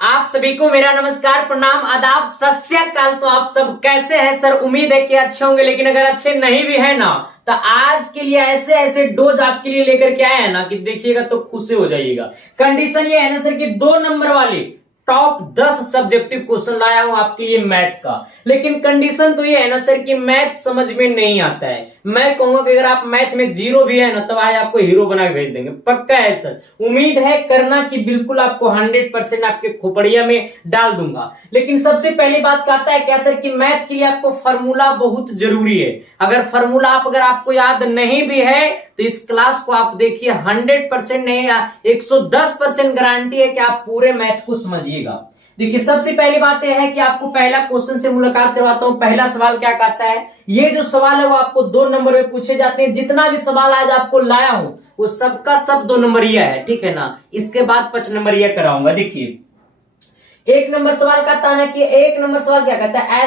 आप सभी को मेरा नमस्कार, प्रणाम, आदाब, सत श्री अकाल। तो आप सब कैसे हैं सर? उम्मीद है कि अच्छे होंगे, लेकिन अगर अच्छे नहीं भी है ना तो आज के लिए ऐसे ऐसे डोज आपके लिए लेकर के आए हैं ना कि देखिएगा तो खुश हो जाइएगा। कंडीशन ये है ना सर कि 2 नंबर वाली टॉप 10 सब्जेक्टिव क्वेश्चन लाया हूं आपके लिए मैथ का। लेकिन कंडीशन तो ये है ना सर कि मैथ समझ में नहीं आता है। मैं कहूंगा कि अगर आप मैथ में जीरो भी है ना तो आज आपको हीरो बना के भेज देंगे, पक्का है सर। उम्मीद है करना कि बिल्कुल आपको 100% आपके खोपड़िया में डाल दूंगा। लेकिन सबसे पहली बात कहता है क्या सर कि मैथ के लिए आपको फार्मूला बहुत जरूरी है। अगर फार्मूला अगर आपको याद नहीं भी है तो इस क्लास को आप देखिए, 100% नहीं 110% गारंटी है कि आप पूरे मैथ को समझिएगा। देखिए सबसे पहली बात यह है कि आपको पहला क्वेश्चन से मुलाकात करवाता हूं। पहला सवाल क्या कहता है, ये जो सवाल है वो आपको 2 नंबर में पूछे जाते हैं। जितना भी सवाल आज आपको लाया हूं वो सबका सब 2 नंबरिया है, ठीक है ना। इसके बाद 5 नंबरिया कराऊंगा। देखिए 1 नंबर सवाल कहता है कि 1 नंबर सवाल क्या कहता है,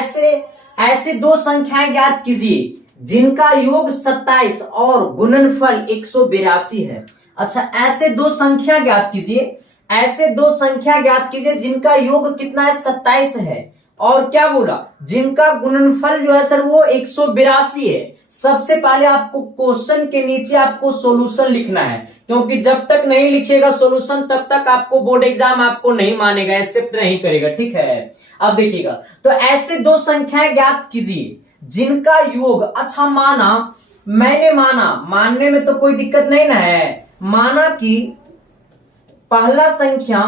ऐसे 2 संख्याएं ज्ञात कीजिए जिनका योग 27 और गुणनफल 182 है। अच्छा, ऐसे 2 संख्या ज्ञात कीजिए, ऐसे 2 संख्या ज्ञात कीजिए जिनका योग कितना है, 27 है, और क्या बोला, जिनका गुणनफल जो है सर वो 182 है। सबसे पहले आपको क्वेश्चन के नीचे आपको सॉल्यूशन लिखना है, क्योंकि जब तक नहीं लिखिएगा सॉल्यूशन तब तक आपको बोर्ड एग्जाम आपको नहीं मानेगा, एक्सेप्ट नहीं करेगा, ठीक है। अब देखिएगा, तो ऐसे 2 संख्याएं ज्ञात कीजिए जिनका योग, अच्छा मैंने मानने में तो कोई दिक्कत नहीं ना है। माना कि पहला संख्या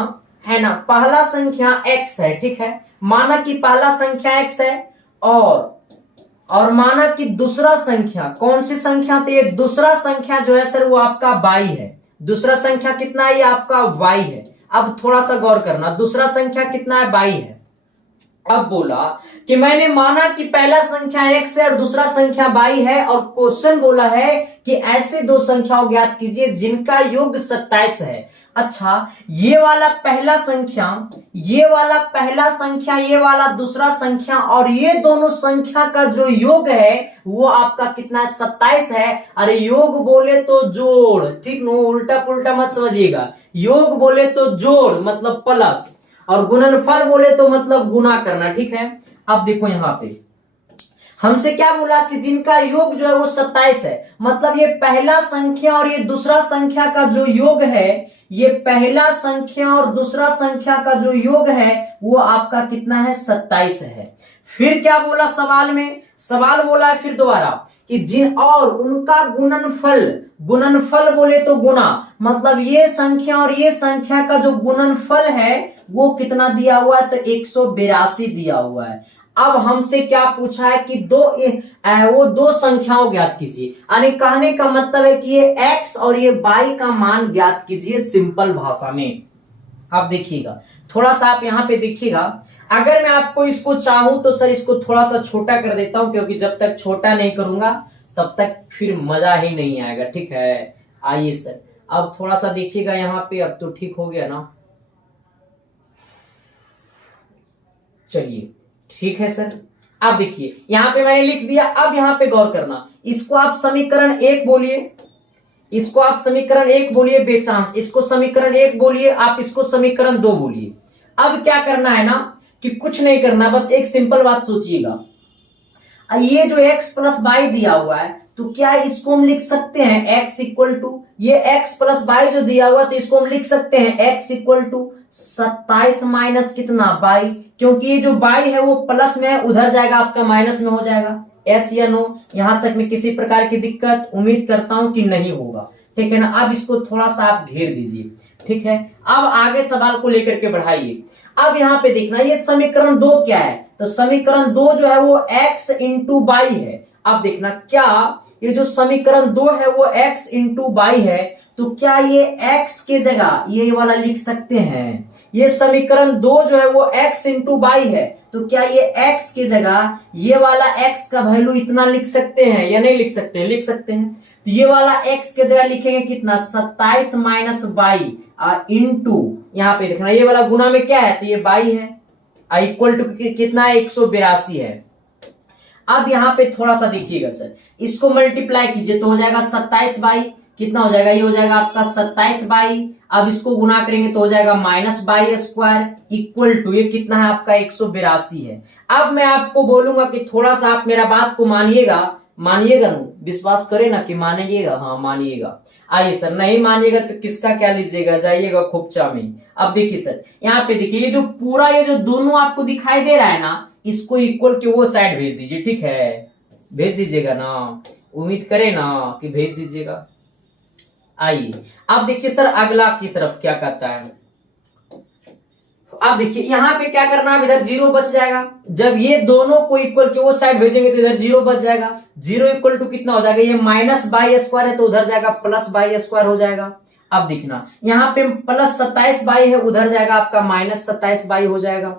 है ना, पहला संख्या x है, ठीक है। माना कि पहला संख्या x है और माना कि दूसरा संख्या, कौन सी संख्या थी, दूसरा संख्या जो है सर वो आपका y है। दूसरा संख्या कितना है, ये आपका y है। अब थोड़ा सा गौर करना, दूसरा संख्या कितना है, y है। अब बोला कि मैंने माना कि पहला संख्या x है और दूसरा संख्या y है, और क्वेश्चन बोला है कि ऐसे 2 संख्याओं ज्ञात कीजिए जिनका योग 27 है। अच्छा, ये वाला पहला संख्या, ये वाला पहला संख्या, ये वाला दूसरा संख्या, और ये दोनों संख्या का जो योग है वो आपका कितना है, 27 है। अरे योग बोले तो जोड़, ठीक नो, उल्टा पुल्टा मत समझिएगा। योग बोले तो जोड़ मतलब प्लस, और गुणनफल बोले तो मतलब गुना करना, ठीक है। अब देखो यहां पे हमसे क्या बोला कि जिनका योग जो है वो 27 है, मतलब ये पहला संख्या और ये दूसरा संख्या का जो योग है, ये पहला संख्या और दूसरा संख्या का जो योग है वो आपका कितना है, 27 है। फिर क्या बोला सवाल में, सवाल बोला है फिर दोबारा कि जिन और उनका गुणनफल बोले तो गुना, मतलब ये संख्या और ये संख्या का जो गुणनफल है वो कितना दिया हुआ है, तो 182 दिया हुआ है। अब हमसे क्या पूछा है कि वो 2 संख्याओं ज्ञात कीजिए, यानी कहने का मतलब है कि ये x और ये y का मान ज्ञात कीजिए सिंपल भाषा में। आप देखिएगा, थोड़ा सा आप यहाँ पे देखिएगा, अगर मैं आपको इसको चाहूं तो सर इसको थोड़ा सा छोटा कर देता हूं, क्योंकि जब तक छोटा नहीं करूंगा तब तक फिर मजा ही नहीं आएगा, ठीक है। आइए सर, अब थोड़ा सा देखिएगा यहाँ पे, अब तो ठीक हो गया ना, चलिए ठीक है सर। अब देखिए यहां पे मैंने लिख दिया। अब यहां पे गौर करना, इसको आप समीकरण 1 बोलिए, इसको आप समीकरण 1 बोलिए बेचांस, इसको समीकरण 1 बोलिए, आप इसको समीकरण 2 बोलिए। अब क्या करना है ना कि कुछ नहीं करना, बस एक सिंपल बात सोचिएगा, ये जो x प्लस वाई दिया हुआ है तो क्या इसको हम लिख सकते हैं x इक्वल टू, ये x प्लस वाई जो दिया हुआ तो इसको हम लिख सकते हैं x इक्वल टू 27 माइनस कितना y, क्योंकि ये जो y है वो प्लस में है, उधर जाएगा आपका माइनस में हो जाएगा। एस या नो, यहां तक में किसी प्रकार की दिक्कत उम्मीद करता हूं कि नहीं होगा, ठीक है ना। अब इसको थोड़ा सा आप घेर दीजिए, ठीक है। अब आगे सवाल को लेकर के बढ़ाइए। अब यहां पे देखना, ये समीकरण 2 क्या है, तो समीकरण 2 जो है वो x इंटू वाई है। अब देखना, क्या ये जो समीकरण 2 है वो x इंटू वाई है, तो क्या ये x के जगह ये वाला लिख सकते हैं, ये समीकरण 2 जो है वो x इंटू वाई है, तो क्या ये x के जगह ये वाला x का वैल्यू इतना लिख सकते हैं या नहीं लिख सकते हैं, लिख सकते हैं। तो ये वाला x के जगह लिखेंगे कितना, 27 माइनस वाई इंटू, यहाँ पे देखना ये वाला गुना में क्या है, तो ये y है, इक्वल टू कितना है, 182 है। अब यहाँ पे थोड़ा सा देखिएगा सर, इसको मल्टीप्लाई कीजिए तो हो जाएगा 27 बाई कितना हो जाएगा, ये हो जाएगा आपका 27/। अब इसको गुना करेंगे तो हो जाएगा -22² इक्वल टू, ये कितना है आपका 182 है। अब मैं आपको बोलूंगा कि थोड़ा सा आप मेरा बात को मानिएगा ना, विश्वास करें ना कि मानिएगा, हाँ मानिएगा। आइए सर, नहीं मानिएगा तो किसका क्या लीजिएगा, जाइएगा खोपचा में। अब देखिए सर, यहाँ पे देखिए ये जो पूरा ये जो दोनों आपको दिखाई दे रहा है ना, इसको इक्वल के वो साइड भेज दीजिए, ठीक है, भेज दीजिएगा ना, उम्मीद करें ना कि भेज दीजिएगा। आइए अब देखिए सर अगला की तरफ क्या करता है। अब देखिए यहाँ पे क्या करना है, इधर 0 बच जाएगा। जब ये दोनों को इक्वल के वो साइड भेजेंगे तो इधर 0 बच जाएगा। 0 इक्वल टू कितना हो जाएगा, ये -22² है तो उधर जाएगा +22² हो जाएगा। अब देखना यहाँ पे +27/, है उधर जाएगा आपका -27/, हो जाएगा।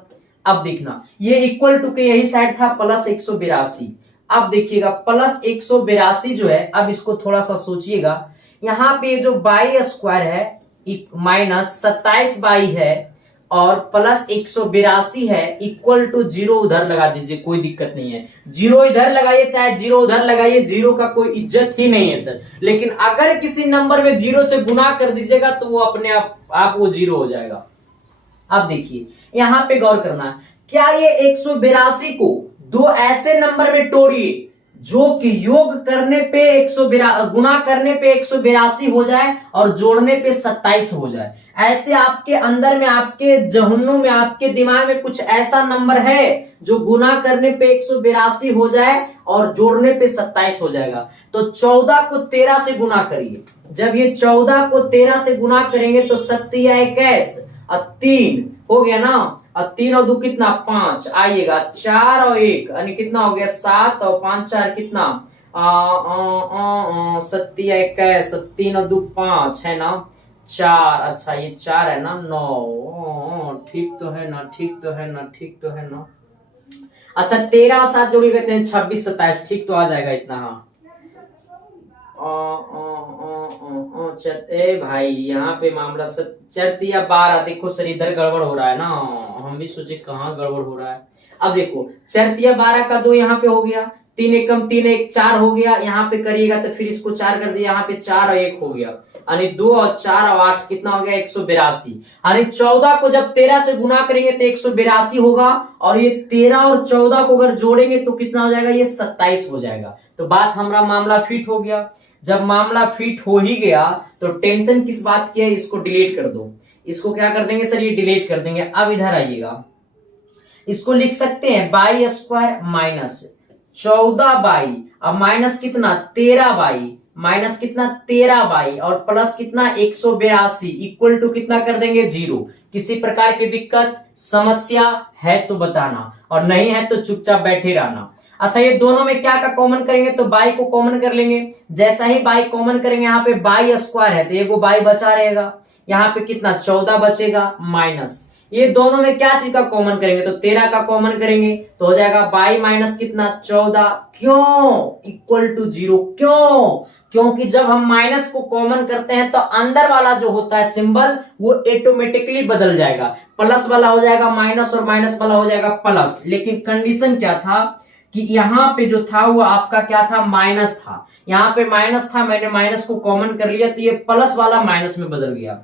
अब देखना ये इक्वल टू के यही साइड था +182। अब देखिएगा +182 जो है, अब इसको थोड़ा सा सोचिएगा, यहाँ पे जो 22² है -27/, है और +182 है इक्वल टू 0 उधर लगा दीजिए, कोई दिक्कत नहीं है। 0 इधर लगाइए चाहे 0 उधर लगाइए, 0 का कोई इज्जत ही नहीं है सर। लेकिन अगर किसी नंबर में 0 से गुना कर दीजिएगा तो वो अपने आप वो 0 हो जाएगा। अब देखिए यहां पे गौर करना, क्या ये 182 को दो ऐसे नंबर में तोड़िए जो कि योग करने पे 182 गुना करने पे 182 हो जाए और जोड़ने पे 27 हो जाए। ऐसे आपके अंदर में, आपके जहन्नुम में, आपके दिमाग में कुछ ऐसा नंबर है जो गुना करने पे 182 हो जाए और जोड़ने पे 27 हो जाएगा। तो 14 को 13 से गुना करिए। जब ये 14 को 13 से गुना करेंगे तो 7 या 21 और 3 हो गया ना, और 3 और 2 कितना 5 आइएगा, 4 और 1 यानी कितना हो गया 7 और 5 4 कितना 7 या 21, 3 और 2 5 है ना 4, अच्छा ये 4 है ना 9, ठीक तो है ना, ठीक तो है ना, ठीक तो है ना। अच्छा 13 और 7 जोड़िएगा 26 27, ठीक तो आ जाएगा इतना। हाँ ए भाई यहाँ पे मामला 4 या 12, देखो सर इधर गड़बड़ हो रहा है ना, हम भी सोचे कहाँ गड़बड़ हो रहा है। अब देखो 4 या 12 का 2 यहाँ पे हो गया, 3 एकम 3 1 4 हो गया, यहाँ पे करिएगा तो फिर इसको 4 कर दिया, यहाँ पे 4 और 1 हो गया, यानी 2 और 4 और 8 कितना हो गया 182। यानी 14 को जब 13 से गुना करेंगे तो 182 होगा, और ये 13 और 14 को अगर जोड़ेंगे तो कितना हो जाएगा, ये 27 हो जाएगा। तो बात हमारा मामला फिट हो गया। जब मामला फिट हो ही गया तो टेंशन किस बात की है, इसको डिलीट कर दो। इसको क्या कर देंगे सर, ये डिलीट कर देंगे। अब इधर आइएगा, इसको लिख सकते हैं 22² माइनस 14/, अब माइनस कितना 13/, माइनस कितना 13/, और प्लस कितना 182 इक्वल टू कितना कर देंगे 0। किसी प्रकार की दिक्कत समस्या है तो बताना, और नहीं है तो चुपचाप बैठे रहना। अच्छा ये दोनों में क्या का कॉमन करेंगे, तो बाई को कॉमन कर लेंगे। जैसा ही बाई कॉमन करेंगे, यहाँ पे बाई² है तो एगो बाई बचा रहेगा, यहाँ पे कितना 14 बचेगा माइनस, ये दोनों में क्या चीज का कॉमन करेंगे, तो 13 का कॉमन करेंगे तो हो जाएगा बाई माइनस कितना 14, क्यों इक्वल टू 0, क्यों, क्योंकि जब हम माइनस को कॉमन करते हैं तो अंदर वाला जो होता है सिंबल वो ऑटोमेटिकली बदल जाएगा, प्लस वाला हो जाएगा माइनस और माइनस वाला हो जाएगा प्लस। लेकिन कंडीशन क्या था कि यहाँ पे जो था वो आपका क्या था, माइनस था, यहाँ पे माइनस था, मैंने माइनस को कॉमन कर लिया तो ये प्लस वाला माइनस में बदल गया।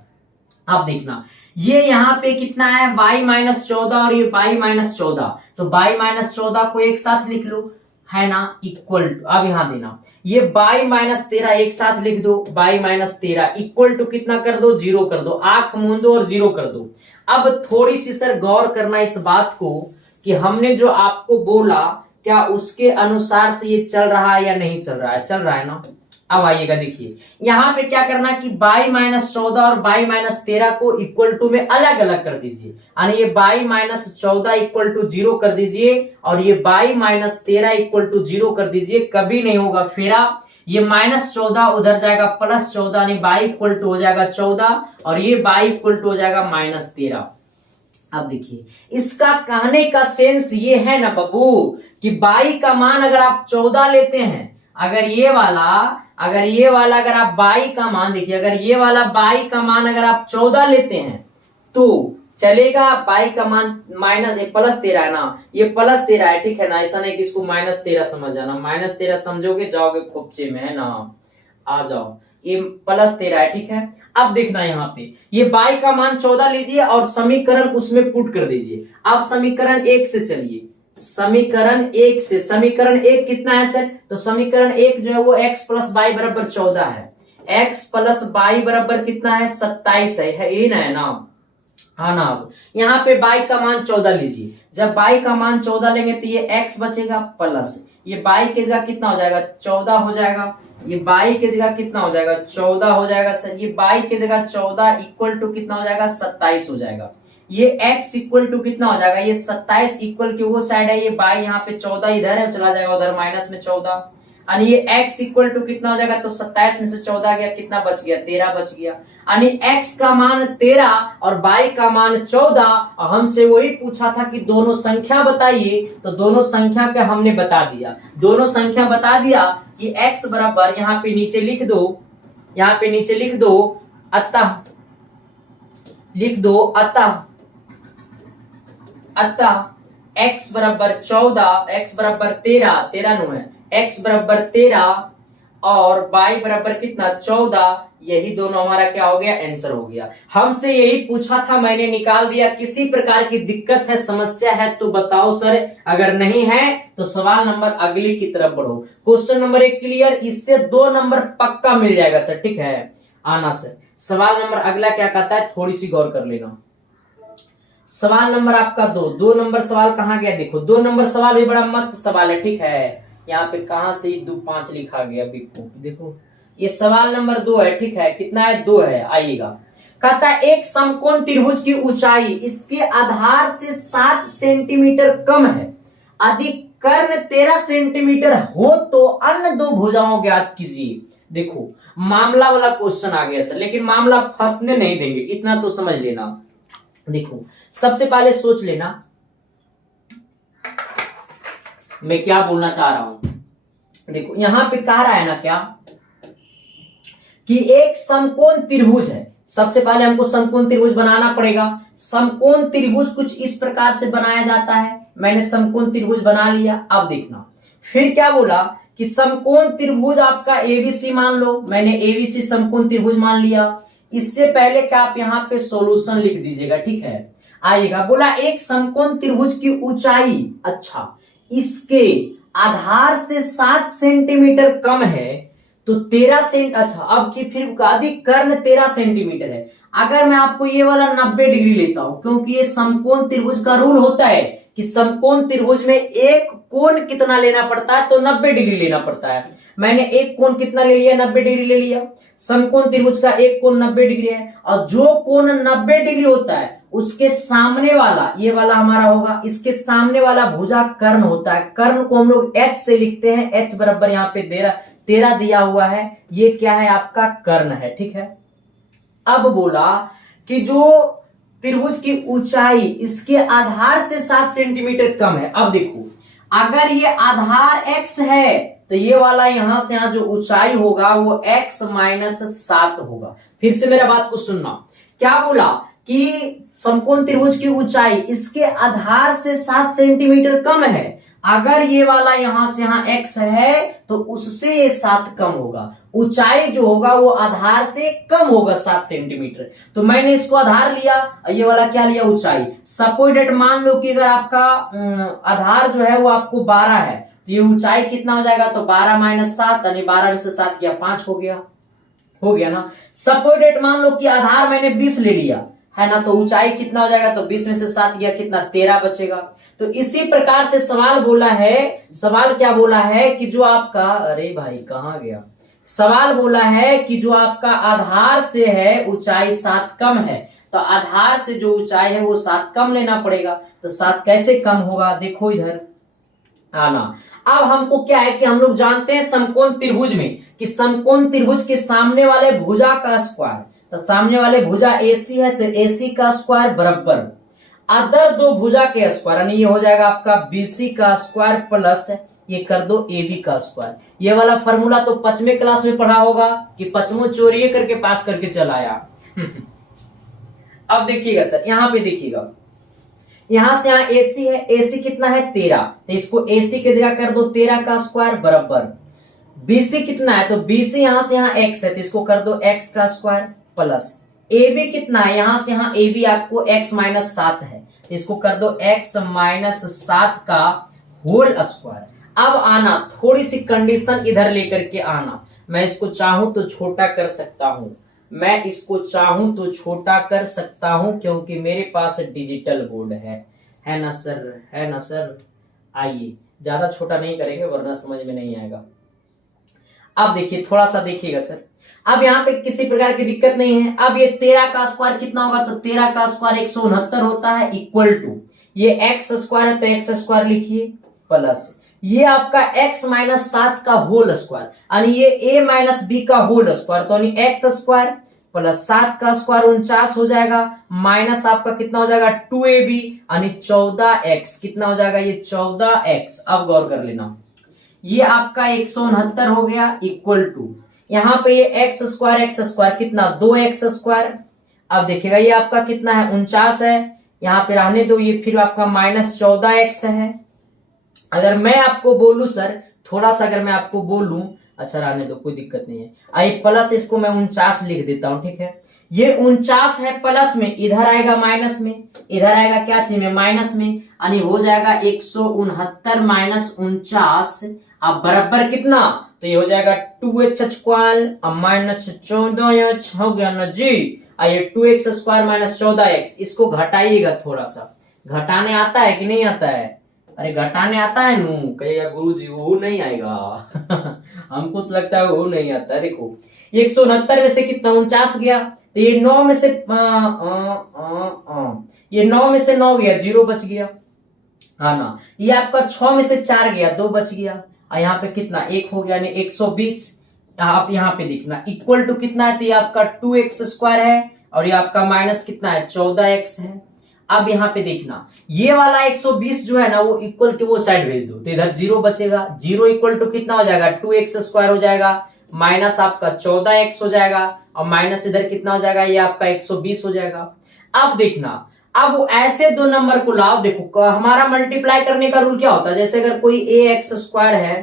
अब देखना ये यहाँ पे कितना है y-14 और ये y-14, तो y-14 को एक साथ लिख लो है ना इक्वल टू, अब यहां देना ये y-13 एक साथ लिख दो, y-13 इक्वल टू कितना कर दो 0 कर दो, आंख मूंद दो और 0 कर दो। अब थोड़ी सी सर गौर करना इस बात को कि हमने जो आपको बोला क्या उसके अनुसार से ये चल रहा है या नहीं चल रहा है, चल रहा है ना। अब आइएगा देखिए यहां पे क्या करना कि y-14 और y-13 को इक्वल टू में अलग अलग कर दीजिए, यानी ये y-14 इक्वल टू 0 कर दीजिए और ये y-13 इक्वल टू 0 कर दीजिए, कभी नहीं होगा फेरा, ये -14 उधर जाएगा +14 यानी y इक्वल टू हो जाएगा 14 और ये y इक्वल टू हो जाएगा -13। अब देखिए इसका कहने का सेंस ये है ना बाबू कि y का मान अगर आप 14 लेते हैं, अगर ये वाला अगर आप बाई का मान देखिए, अगर ये वाला बाई का मान अगर आप 14 लेते हैं तो चलेगा, बाई का मान +13 है ना, ये +13 है ठीक है ना, ऐसा नहीं कि इसको -13 समझ जाना, -13 समझोगे जाओगे खोपचे में है ना, आ जाओ। ये +13 है, ठीक है। अब देखना यहाँ पे ये y का मान 14 लीजिए और समीकरण उसमें पुट कर दीजिए। अब समीकरण 1 से चलिए, समीकरण 1 से, समीकरण 1 कितना है सर? तो समीकरण 1 जो है वो x + y = 14 है, x + y = कितना है? 27 है ये ना, है ना? हाँ ना। अब यहाँ पे y का मान 14 लीजिए, जब y का मान 14 लेंगे तो ये x बचेगा प्लस ये y की जगह कितना हो जाएगा? 14 हो जाएगा। ये y की जगह कितना हो जाएगा? 14 हो जाएगा सर। ये y की जगह 14 इक्वल टू कितना हो जाएगा? 27 हो जाएगा। ये x इक्वल टू कितना हो जाएगा? ये 27 इक्वल के वो साइड है, ये y यहाँ पे 14 इधर है, चला जाएगा उधर माइनस में 14, यानी ये x इक्वल टू कितना हो जाएगा? तो 27 में से 14 गया, कितना बच गया? 13 बच गया। यानी x का मान 13 और y का मान 14। और हमसे वही पूछा था कि दोनों संख्या बताइए, तो दोनों संख्या का हमने बता दिया। दोनों संख्या बता दिया कि x बराबर, यहाँ पे नीचे लिख दो, यहाँ पे नीचे लिख दो अतः, लिख दो अतः x बराबर 14, x बराबर 13, 13 नो है, x बराबर 13 और y बराबर कितना? 14। यही दोनों हमारा क्या हो गया? आंसर हो गया। हमसे यही पूछा था, मैंने निकाल दिया। किसी प्रकार की दिक्कत है, समस्या है तो बताओ सर, अगर नहीं है तो सवाल नंबर अगली की तरफ बढ़ो। क्वेश्चन नंबर 1 क्लियर, इससे 2 नंबर पक्का मिल जाएगा सर, ठीक है? आना सर। सवाल नंबर अगला क्या कहता है, थोड़ी सी गौर कर लेना। सवाल नंबर आपका 2 नंबर सवाल कहाँ गया? देखो 2 नंबर सवाल भी बड़ा मस्त सवाल है, ठीक है? यहाँ पे कहां से 5 लिखा गया? देखो ये सवाल नंबर 2 है, ठीक है? कितना है? 2 है। आइएगा, कहता है एक समकोण त्रिभुज की ऊंचाई इसके आधार से 7 सेंटीमीटर कम है, अधिक कर्ण 13 सेंटीमीटर हो तो अन्य 2 भुजाओं ज्ञात कीजिए। देखो मामला वाला क्वेश्चन आ गया सर, लेकिन मामला फंसने नहीं देंगे, इतना तो समझ लेना। देखो सबसे पहले सोच लेना मैं क्या बोलना चाह रहा हूं। देखो यहां पे कह रहा है ना क्या कि एक समकोण त्रिभुज है। सबसे पहले हमको समकोण त्रिभुज बनाना पड़ेगा। समकोण त्रिभुज कुछ इस प्रकार से बनाया जाता है। मैंने समकोण त्रिभुज बना लिया। अब देखना फिर क्या बोला कि समकोण त्रिभुज आपका एबीसी मान लो। मैंने एबीसी समकोण त्रिभुज मान लिया। इससे पहले क्या आप यहाँ पे सॉल्यूशन लिख दीजिएगा, ठीक है? आइएगा, बोला एक समकोण त्रिभुज की ऊंचाई, अच्छा इसके आधार से 7 सेंटीमीटर कम है तो 13 सेंट, अच्छा अब की फिर अधिक कर्ण 13 सेंटीमीटर है। अगर मैं आपको ये वाला 90 डिग्री लेता हूं, क्योंकि ये समकोण त्रिभुज का रूल होता है कि समकोण त्रिभुज में एक कोण कितना लेना पड़ता है, तो 90 डिग्री लेना पड़ता है। मैंने एक कोण कितना ले लिया? 90 डिग्री ले लिया। समकोण त्रिभुज का एक कोण 90 डिग्री है, और जो कोण 90 डिग्री होता है उसके सामने वाला, ये वाला हमारा होगा, इसके सामने वाला भुजा कर्ण होता है। कर्ण को हम लोग h से लिखते हैं। h बराबर यहाँ पे 13 दिया हुआ है। ये क्या है? आपका कर्ण है, ठीक है? अब बोला कि जो त्रिभुज की ऊंचाई इसके आधार से 7 सेंटीमीटर कम है। अब देखो अगर ये आधार x है तो ये वाला यहां से यहां जो ऊंचाई होगा वो x - 7 होगा। फिर से मेरा बात को सुनना। क्या बोला कि समकोण त्रिभुज की ऊंचाई इसके आधार से 7 सेंटीमीटर कम है। अगर ये वाला यहां से यहां x है तो उससे ये 7 कम होगा। ऊंचाई जो होगा वो आधार से कम होगा 7 सेंटीमीटर। तो मैंने इसको आधार लिया और ये वाला क्या लिया? ऊंचाई। सपोज दैट मान लो कि अगर आपका आधार जो है वो आपको 12 है तो ये ऊंचाई कितना हो जाएगा? तो 12 - 7, यानी 12 में से 7 किया 5 हो गया ना। सपोज दैट मान लो कि आधार मैंने 20 ले लिया है ना, तो ऊंचाई कितना हो जाएगा? तो 20 में से 7 गया कितना? 13 बचेगा। तो इसी प्रकार से सवाल बोला है, सवाल क्या बोला है कि जो आपका, अरे भाई कहां गया? सवाल बोला है कि जो आपका आधार से है ऊंचाई 7 कम है, तो आधार से जो ऊंचाई है वो 7 कम लेना पड़ेगा। तो 7 कैसे कम होगा? देखो इधर आना। अब हमको क्या है कि हम लोग जानते हैं समकोण त्रिभुज में कि समकोण त्रिभुज के सामने वाले भुजा का स्क्वायर, तो सामने वाले भुजा AC है तो AC का स्क्वायर बराबर अदर 2 भुजा के स्क्वायर, यानी ये हो जाएगा आपका BC का स्क्वायर प्लस ये कर दो AB का स्क्वायर। ये वाला फॉर्मूला तो 5वीं क्लास में पढ़ा होगा कि 5वां चोरी करके पास करके चला आया। अब देखिएगा सर, यहां पे देखिएगा, यहां से यहां AC है, AC कितना है? 13, तो इसको AC की जगह कर दो 13 का स्क्वायर बराबर BC कितना है, तो BC यहां से यहां x है, तो इसको कर दो x का स्क्वायर प्लस AB कितना है, यहां से यहां AB आपको x माइनस 7 है, तो इसको कर दो x माइनस 7 का होल स्क्वायर। अब आना थोड़ी सी कंडीशन इधर लेकर के आना, मैं इसको चाहूं तो छोटा कर सकता हूं, मैं इसको चाहूं तो छोटा कर सकता हूं क्योंकि मेरे पास डिजिटल बोर्ड है ना सर, है ना सर। आइए ज्यादा छोटा नहीं करेंगे वरना समझ में नहीं आएगा। अब देखिए थोड़ा सा देखिएगा सर, अब यहाँ पे किसी प्रकार की दिक्कत नहीं है। अब ये 13 का स्क्वायर कितना होगा, तो 13 का स्क्वायर 169 होता है, इक्वल टू ये एक्स स्क्वायर है तो एक्स स्क्वायर लिखिए प्लस ये आपका x माइनस 7 का होल स्क्वायर, यानी ये a माइनस बी का होल स्क्वायर, तो यानी एक्स स्क्वायर प्लस 7 का स्क्वायर 49 हो जाएगा, माइनस आपका कितना हो जाएगा 2ab यानी 14x, कितना हो जाएगा ये 14x। अब गौर कर लेना, ये आपका 169 हो गया इक्वल टू यहां पे ये एक्स स्क्वायर कितना 2x स्क्वायर। अब देखिएगा ये आपका कितना है 49 है, यहां पे रहने दो, ये फिर आपका माइनस 14x है। अगर मैं आपको बोलूं सर, थोड़ा सा अगर मैं आपको बोलूं, अच्छा रहने दो कोई दिक्कत नहीं है, आइए प्लस इसको मैं 49 लिख देता हूं, ठीक है। ये 49 है प्लस में, इधर आएगा माइनस में, इधर आएगा क्या चीज में माइनस में, यानी हो जाएगा 169 माइनस 49, अब बराबर कितना, तो ये हो जाएगा 2x स्क्वायर माइनस 14h हो गया ना जी। आइए 2x स्क्वायर माइनस 14x, इसको घटाइएगा थोड़ा सा, घटाने आता है कि नहीं आता है, अरे घटाने आता है नू, कहेगा गुरुजी वो नहीं आएगा हमको तो लगता है वो नहीं आता है। देखो 169 में से कितना 49 गया, तो ये 9 में से ये 9 में से 9 गया, 0 बच गया, हाँ ना। ये आपका 6 में से 4 गया, 2 बच गया, और यहाँ पे कितना 1 हो गया, यानी 120। आप यहाँ पे देखना इक्वल टू कितना है, तो ये आपका 2x स्क्वायर है और ये आपका माइनस कितना है 14x है। अब यहाँ पे देखना ये वाला 120 जो है ना वो इक्वल के वो साइड भेज दो, तो इधर 0 बचेगा, 0 इक्वल टू कितना हो जाएगा 2x स्क्वायर हो जाएगा, माइनस आपका 14x हो जाएगा, और माइनस इधर कितना हो जाएगा ये आपका 120 हो जाएगा। अब देखना, अब ऐसे दो नंबर को लाओ, देखो हमारा मल्टीप्लाई करने का रूल क्या होता है, जैसे अगर कोई ax स्क्वायर है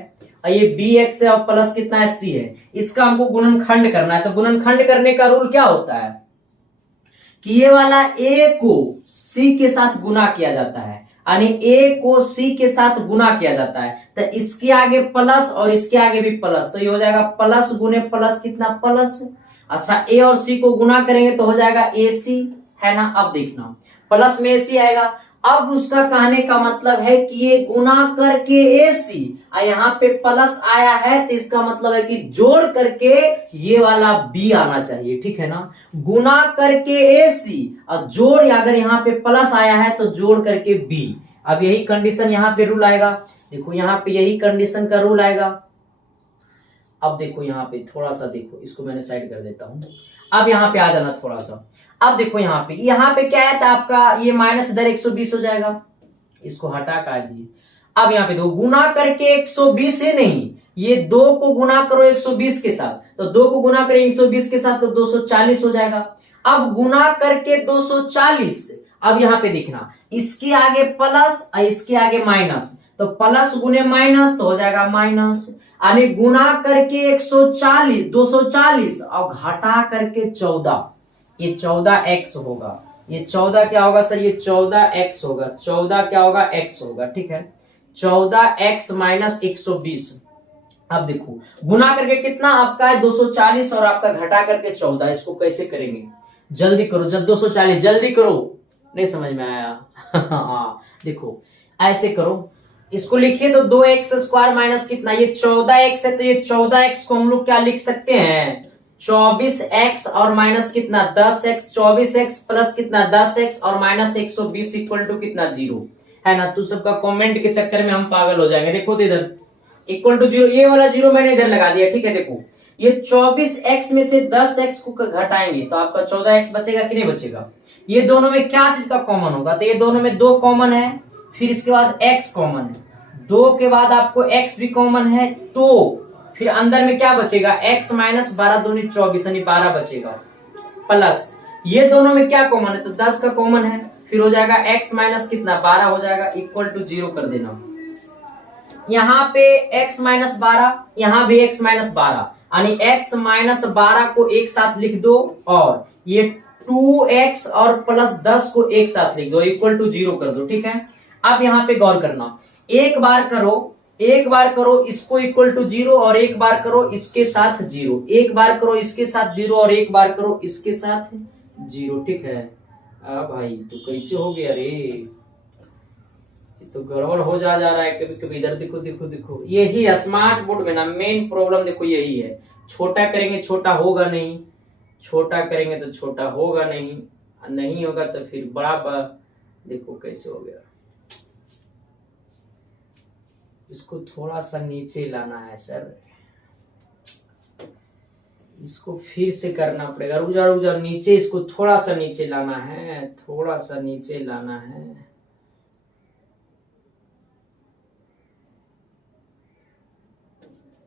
और ये bx है और प्लस कितना है c है, इसका हमको गुणनखंड करना है, तो गुणनखंड करने का रूल क्या होता है कि ये वाला a को c के साथ गुना किया जाता है, यानी a को c के साथ गुना किया जाता है, तो इसके आगे प्लस और इसके आगे भी प्लस, तो ये हो जाएगा प्लस गुने प्लस कितना प्लस। अच्छा a और c को गुना करेंगे तो हो जाएगा ac, है ना। अब देखना प्लस में ac आएगा, अब उसका कहने का मतलब है कि ये गुना करके AC और यहाँ पे प्लस आया है, तो इसका मतलब है कि जोड़ करके ये वाला B आना चाहिए, ठीक है ना। गुना करके AC और जोड़, अगर यहाँ पे प्लस आया है तो जोड़ करके B। अब यही कंडीशन यहाँ पे रूल आएगा, देखो यहाँ पे यही कंडीशन का रूल आएगा। अब देखो यहाँ पे थोड़ा सा देखो, इसको मैंने साइड कर देता हूं, अब यहाँ पे आ जाना थोड़ा सा। अब देखो यहाँ पे क्या है, तो आपका ये माइनस इधर 120 हो जाएगा, इसको हटा कर दिए। अब यहाँ पे दो गुना करके 120 से नहीं, ये 2 को गुना करो 120 के साथ, तो 2 को गुना करें 120 के साथ तो 240 हो जाएगा। अब गुना करके 240, अब यहाँ पे देखना इसके आगे प्लस और इसके आगे माइनस, तो प्लस गुने माइनस तो हो जाएगा माइनस, यानी गुना करके 140 240 और घटा करके 14, ये 14x होगा, ये 14 क्या होगा सर, ये 14x होगा, 14 क्या होगा x होगा, ठीक है 14x माइनस 120। अब देखो गुना करके कितना आपका है 240 और आपका घटा करके 14, इसको कैसे करेंगे जल्दी करो, जब 240 जल्दी करो, नहीं समझ में आया हाँ देखो ऐसे करो, इसको लिखिए तो 2x स्क्वायर माइनस कितना, ये 14x है, तो ये 14x को हम लोग क्या लिख सकते हैं 24x और माइनस कितना 10x, 24x प्लस कितना 10x और माइनस 120 इक्वल टू कितना 0, है ना। तू सबका कमेंट के चक्कर में हम पागल हो जाएंगे। देखो तो इधर इक्वल टू 0, ये वाला 0 मैंने इधर लगा दिया, ठीक है। देखो ये 24x में से 10x को घटाएंगे तो आपका 14x बचेगा कि नहीं बचेगा। ये दोनों में क्या चीज का कॉमन होगा, तो ये दोनों में 2 कॉमन है, फिर इसके बाद x कॉमन है, 2 के बाद आपको x भी कॉमन है, तो फिर अंदर में क्या बचेगा x माइनस 12 दूनी 24 यानी 12 बचेगा, प्लस ये दोनों में क्या कॉमन है, तो 10 का कॉमन है, फिर हो जाएगा x माइनस कितना 12 हो जाएगा इक्वल टू 0 कर देना। यहाँ पे x माइनस 12, यहाँ भी x माइनस 12, यानी x माइनस 12 को एक साथ लिख दो और ये 2x और प्लस 10 को एक साथ लिख दो, इक्वल टू 0 कर दो। ठीक है, अब यहाँ पे गौर करना, एक बार करो इसको इक्वल टू 0 और एक बार करो इसके साथ 0, एक बार करो इसके साथ 0 और एक बार करो इसके साथ 0। ठीक है, भाई तो कैसे हो गया रे, तो गड़बड़ हो जा रहा है कभी कभी। इधर देखो देखो देखो, यही स्मार्ट बोर्ड में ना मेन प्रॉब्लम देखो यही है, छोटा करेंगे छोटा होगा नहीं, छोटा करेंगे तो छोटा होगा नहीं, नहीं होगा तो फिर बड़ा देखो कैसे हो गया। इसको थोड़ा सा नीचे लाना है सर, इसको फिर से करना पड़ेगा, रुझा नीचे, इसको थोड़ा सा नीचे लाना है, थोड़ा सा नीचे लाना है।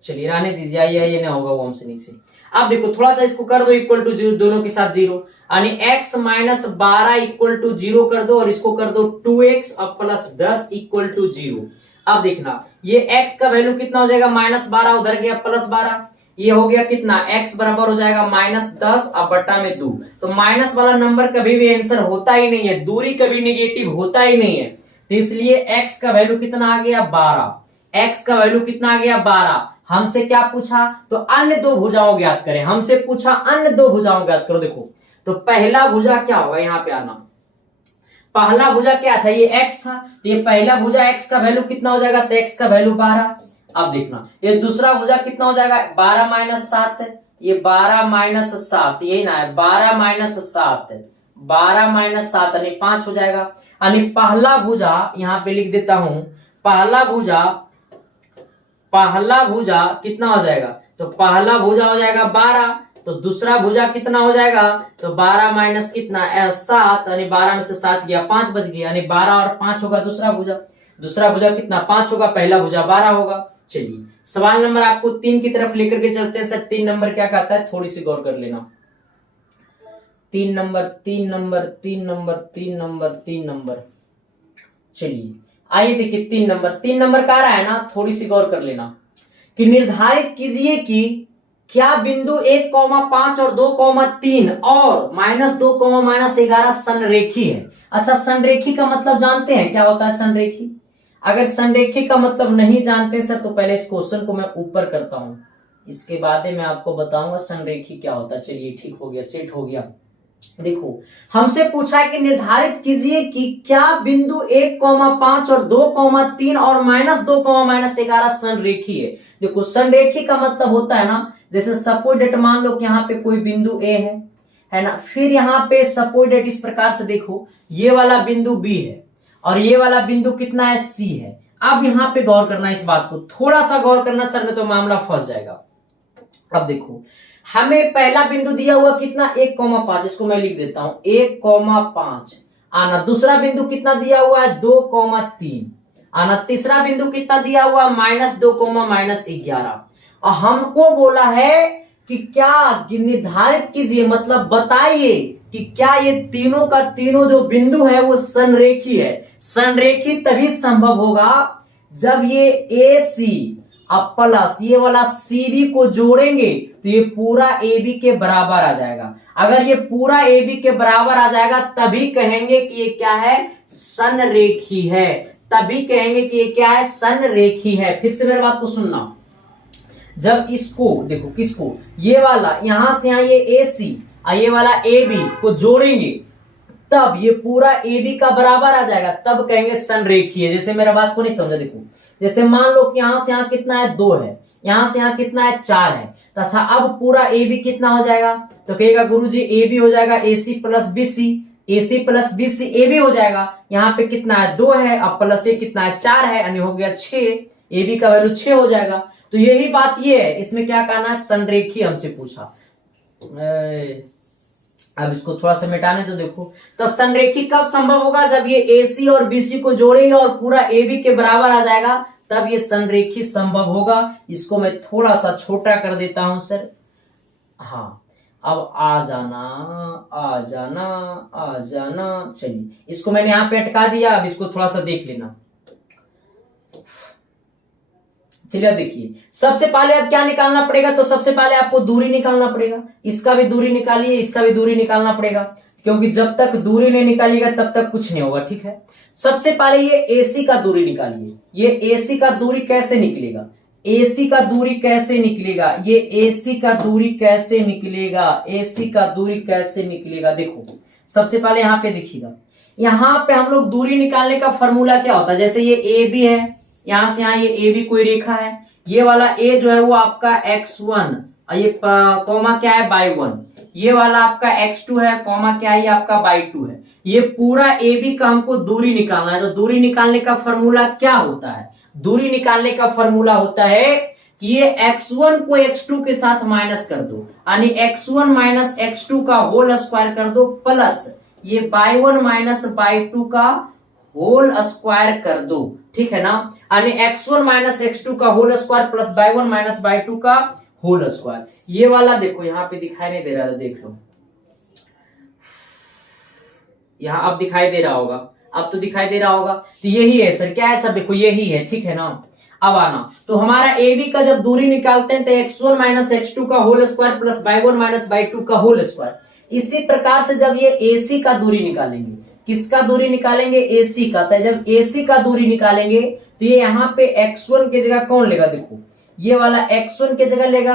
चलिए रहने दीजिए, ये ना होगा वो हमसे नीचे। अब देखो थोड़ा सा इसको कर दो इक्वल टू 0, दोनों के साथ 0, यानी x माइनस 12 इक्वल टू 0 कर दो और इसको कर दो 2x और प्लस 10 इक्वल टू 0। अब देखना ये x का वैल्यू कितना हो जाएगा, माइनस 12 उधर गया प्लस 12, ये हो गया कितना, x बराबर हो जाएगा माइनस 10 और बटा में 2। तो माइनस वाला नंबर कभी भी आंसर होता ही नहीं है, दूरी कभी नेगेटिव होता ही नहीं है, तो इसलिए x का वैल्यू कितना आ गया 12, x का वैल्यू कितना आ गया 12। हमसे क्या पूछा, तो अन्य दो भुजाओं ज्ञात करें, हमसे पूछा अन्य दो भुजाओं ज्ञात करो। देखो तो पहला भुजा क्या होगा, यहाँ पे आना, पहला भुजा क्या था, ये x था, तो ये पहला भुजा x का वैल्यू कितना हो जाएगा, तो x का वैल्यू 12। अब देखना ये दूसरा भुजा कितना हो जाएगा, 12 माइनस 7, ये 12 माइनस 7, यही ना है 12 माइनस 7, 12 माइनस 7 यानी 5 हो जाएगा। यानी पहला भुजा यहाँ पे लिख देता हूं, पहला भुजा कितना हो जाएगा, तो पहला भुजा हो जाएगा 12, तो दूसरा भुजा कितना हो जाएगा, तो 12 माइनस कितना 7, यानी 12 में से 7 गया 5 बच गया, यानी 12 और 5 होगा दूसरा भुजा, दूसरा भुजा कितना 5 होगा, पहला भुजा 12 होगा। चलिए सवाल नंबर आपको 3 की तरफ लेकर के चलते हैं। सर 3 नंबर क्या कहता है, थोड़ी सी गौर कर लेना। 3 नंबर, चलिए आइए देखिए 3 नंबर का आ रहा है ना, थोड़ी सी गौर कर लेना कि निर्धारित कीजिए कि क्या बिंदु 1,5 और 2,3 और -2, -11 संरेखी है। अच्छा संरेखी का मतलब जानते हैं क्या होता है संरेखी, अगर संरेखी का मतलब नहीं जानते सर तो पहले इस क्वेश्चन को मैं ऊपर करता हूं, इसके बाद मैं आपको बताऊंगा संरेखी क्या होता है। चलिए ठीक हो गया, सेट हो गया। देखो हमसे पूछा है कि निर्धारित कीजिए कि क्या बिंदु 1,5 और 2,3 और -2, -11 संरेखी है। देखो संरेखी का मतलब होता है ना, जैसे सपोज डेट मान लो कि यहाँ पे कोई बिंदु ए है ना, फिर यहाँ पे सपोज डेट इस प्रकार से देखो, ये वाला बिंदु बी है और ये वाला बिंदु कितना है सी है। अब यहाँ पे गौर करना, इस बात को थोड़ा सा गौर करना सर, में तो मामला फंस जाएगा। अब देखो हमें पहला बिंदु दिया हुआ कितना 1,5, इसको मैं लिख देता हूं 1,5 आना, दूसरा बिंदु कितना दिया हुआ है 2,3 आना, तीसरा बिंदु कितना दिया हुआ -2, -11। और हमको बोला है कि क्या निर्धारित कीजिए, मतलब बताइए कि क्या ये तीनों का तीनों जो बिंदु है वो संरेखी है। संरेखी तभी संभव होगा जब ये ए सी अब प्लस ये वाला सीबी को जोड़ेंगे तो ये पूरा AB के बराबर आ जाएगा। अगर ये पूरा AB के बराबर आ जाएगा तभी कहेंगे कि ये क्या है, संरेखी है, तभी कहेंगे कि ये क्या है, संरेखी है। फिर से मेरी बात को सुनना, जब इसको देखो, किसको, ये वाला यहां से यहां ये AC और ये वाला AB को जोड़ेंगे तब ये पूरा AB का बराबर आ जाएगा, तब कहेंगे संरेखी है। जैसे मेरा बात को नहीं समझा, देखो जैसे मान लो कि यहां से यहां कितना है 2 है, यहां से यहां कितना है 4 है, तो अच्छा अब पूरा AB कितना हो जाएगा, तो कहेगा गुरुजी AB हो जाएगा AC plus BC, AC plus BC AB हो जाएगा। यहाँ पे कितना है 2 है, अब प्लस ए कितना है 4 है, यानी हो गया 6, AB का वैल्यू 6 हो जाएगा। तो यही बात ये है, इसमें क्या कहना है, संरेखी हमसे पूछा। अब इसको थोड़ा सा मिटाने तो देखो, तो संरेखी कब संभव होगा, जब ये AC और BC को जोड़ेंगे और पूरा AB के बराबर आ जाएगा, तब ये संरेखी संभव होगा। इसको मैं थोड़ा सा छोटा कर देता हूं सर, हाँ अब आ जाना आ जाना आ जाना। चलिए इसको मैंने यहां पे अटका दिया, अब इसको थोड़ा सा देख लेना। चलिए देखिए, सबसे पहले अब क्या निकालना पड़ेगा, तो सबसे पहले आपको दूरी निकालना पड़ेगा। इसका भी दूरी निकालिए, इसका भी दूरी निकालना पड़ेगा, क्योंकि जब तक दूरी नहीं निकालिएगा तब तक कुछ नहीं होगा। ठीक है, सबसे पहले ये AC का दूरी निकालिए। ये AC का दूरी कैसे निकलेगा, AC का दूरी कैसे निकलेगा, ये AC का दूरी कैसे निकलेगा, AC का दूरी कैसे निकलेगा। देखो सबसे पहले यहाँ पे देखिएगा, यहाँ पे हम लोग दूरी निकालने का फॉर्मूला क्या होता है, जैसे ये AB है, यहां से यहाँ ये AB कोई रेखा है, ये वाला A जो है वो आपका x1, ये कॉमा क्या है y1, ये वाला आपका x2 है, कॉमा क्या है, ये आपका y2 है। ये पूरा AB का हमको दूरी निकालना है। तो दूरी निकालने का फॉर्मूला क्या होता है, दूरी निकालने का फॉर्मूला होता है कि ये x1 को x2 के साथ माइनस कर दो, यानी x1 माइनस x2 का होल स्क्वायर कर दो, प्लस ये y1 माइनस y2 का होल स्क्वायर कर दो। ठीक है ना, यानी x1 माइनस x2 का whole square plus y1 minus y2 का होल स्क्वायर। ये वाला देखो यहाँ पे दिखाई नहीं दे रहा था, देख लो यहाँ अब दिखाई दे रहा होगा, अब तो दिखाई दे रहा होगा। तो यही है सर, क्या है सर, देखो यही है। ठीक है ना, अब आना, तो हमारा AB का जब दूरी निकालते हैं तो x1 माइनस x2 का whole square plus y1 minus y2 का होल स्क्वायर। इसी प्रकार से जब ये AC का दूरी निकालेंगे, किसका दूरी निकालेंगे, AC का, तो जब AC का दूरी निकालेंगे तो ये यहाँ पे x1 की जगह कौन लेगा, देखो ये वाला x1 की जगह लेगा,